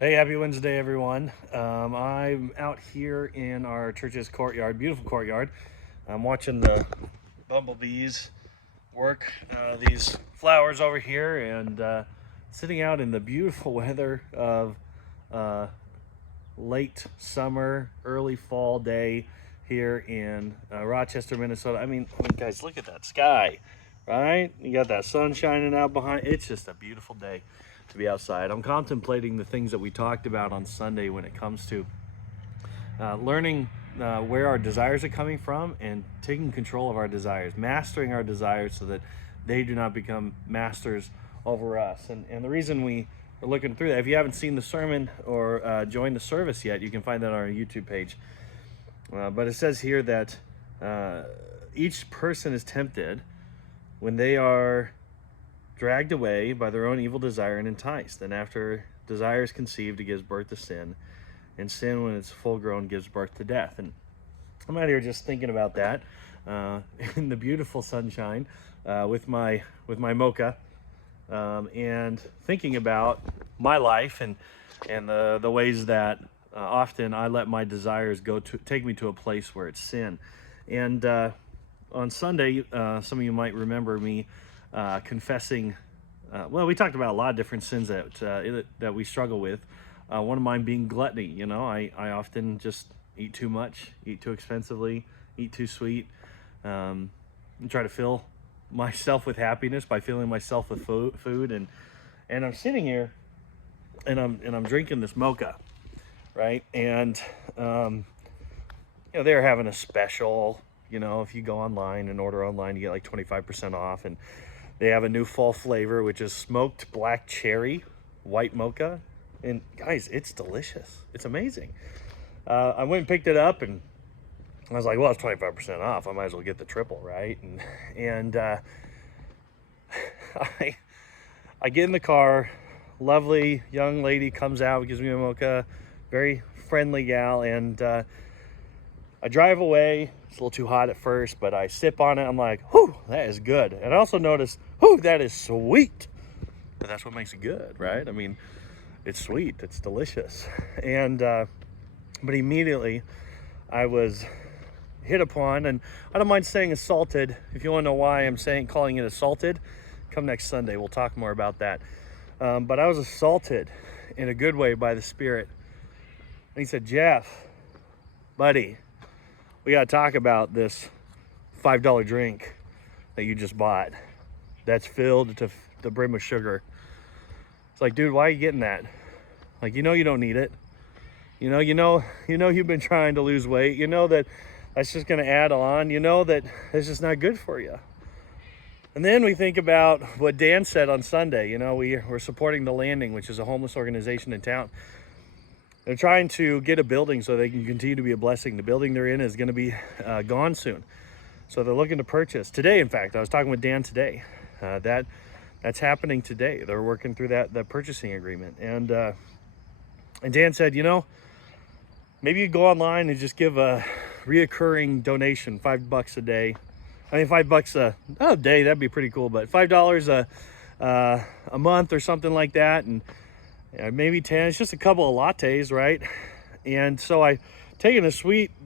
Hey, happy Wednesday, everyone. I'm out here in our church's courtyard, beautiful courtyard. I'm watching the bumblebees work these flowers over here and sitting out in the beautiful weather of uh, late summer, early fall day here in Rochester, Minnesota. I mean, guys, look at that sky, right? You got that sun shining out behind. It's just a beautiful day to be outside. I'm contemplating the things that we talked about on Sunday when it comes to learning where our desires are coming from and taking control of our desires, mastering our desires so that they do not become masters over us. And the reason we are looking through that, if you haven't seen the sermon or joined the service yet, you can find that on our YouTube page. But it says here that each person is tempted when they are dragged away by their own evil desire and enticed. And after desire is conceived, it gives birth to sin. And sin, when it's full grown, gives birth to death. And I'm out here just thinking about that in the beautiful sunshine with my mocha, and thinking about my life and the ways that often I let my desires take me to a place where it's sin. And on Sunday, some of you might remember me confessing. Well, we talked about a lot of different sins that we struggle with. One of mine being gluttony. You know, I often just eat too much, eat too expensively, eat too sweet, and try to fill myself with happiness by filling myself with food. And I'm sitting here and I'm drinking this mocha, right? And they're having a special. You know, if you go online and order online, you get like 25% off, and they have a new fall flavor, which is smoked black cherry white mocha. And guys, it's delicious. It's amazing. I went and picked it up, and I was like, well, it's 25% off. I might as well get the triple, right? And I get in the car. Lovely young lady comes out, gives me a mocha. Very friendly gal. And I drive away. It's a little too hot at first, but I sip on it. I'm like, whew, that is good. And I also notice, whew, that is sweet. But that's what makes it good, right? I mean, it's sweet, it's delicious. And but immediately I was hit upon, and I don't mind saying assaulted. If you want to know why I'm calling it assaulted, come next Sunday, we'll talk more about that. But I was assaulted in a good way by the Spirit. And he said, Jeff, buddy, we got to talk about this $5 drink that you just bought that's filled to the brim with sugar. It's like, dude, why are you getting that? Like, you don't need it. You know you've been trying to lose weight. You know that's just going to add on. You know that it's just not good for you. And then we think about what Dan said on Sunday. You know, we're supporting The Landing, which is a homeless organization in town. They're trying to get a building so they can continue to be a blessing. The building they're in is going to be gone soon. So they're looking to purchase. Today, in fact, I was talking with Dan today. That's happening today. They're working through that purchasing agreement. And Dan said, maybe you go online and just give a reoccurring donation, $5 a day. I mean, $5 a day, that'd be pretty cool, but $5 a month or something like that. And maybe 10, it's just a couple of lattes, right? And so I taken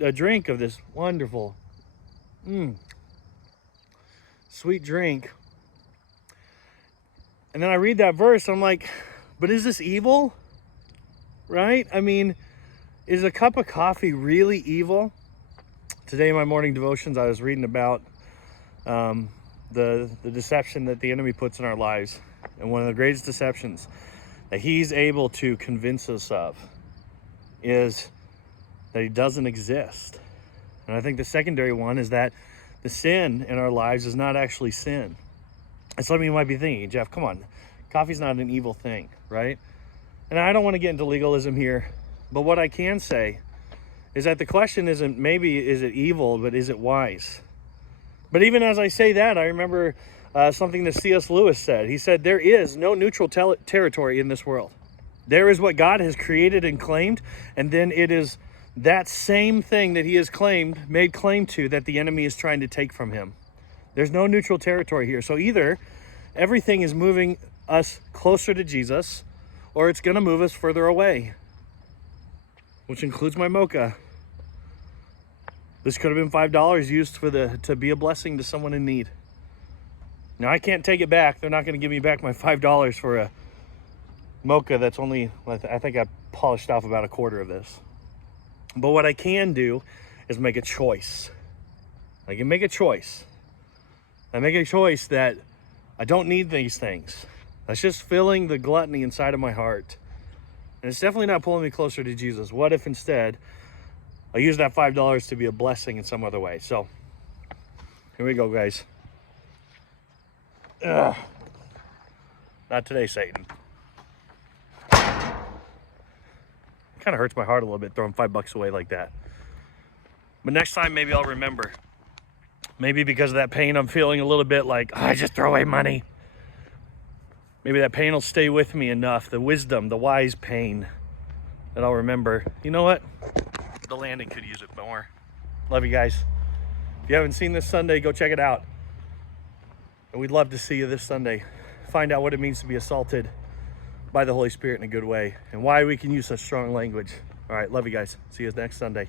a drink of this wonderful, sweet drink. And then I read that verse, I'm like, but is this evil? Right? I mean, is a cup of coffee really evil? Today in my morning devotions, I was reading about the deception that the enemy puts in our lives. And one of the greatest deceptions that he's able to convince us of is that he doesn't exist. And I think the secondary one is that the sin in our lives is not actually sin. And some of you might be thinking, Jeff, come on, coffee's not an evil thing, right? And I don't want to get into legalism here, but what I can say is that the question isn't maybe is it evil, but is it wise? But even as I say that, I remember something that C.S. Lewis said. He said, there is no neutral territory in this world. There is what God has created and claimed, and then it is that same thing that he has made claim to, that the enemy is trying to take from him. There's no neutral territory here. So either everything is moving us closer to Jesus, or it's going to move us further away, which includes my mocha. This could have been $5 used to be a blessing to someone in need. Now, I can't take it back. They're not going to give me back my $5 for a mocha that's only, I think I polished off about a quarter of this. But what I can do is make a choice. I can make a choice. I make a choice that I don't need these things. That's just filling the gluttony inside of my heart. And it's definitely not pulling me closer to Jesus. What if instead I use that $5 to be a blessing in some other way? So here we go, guys. Ugh. Not today, Satan. Kind of hurts my heart a little bit throwing $5 away like that. But next time, maybe I'll remember. Maybe because of that pain, I'm feeling a little bit like, I just throw away money. Maybe that pain will stay with me enough, the wisdom, the wise pain, that I'll remember, you know what? The Landing could use it more. Love you guys. If you haven't seen this Sunday, go check it out. And we'd love to see you this Sunday. Find out what it means to be assaulted by the Holy Spirit in a good way and why we can use such strong language. All right, love you guys. See you next Sunday.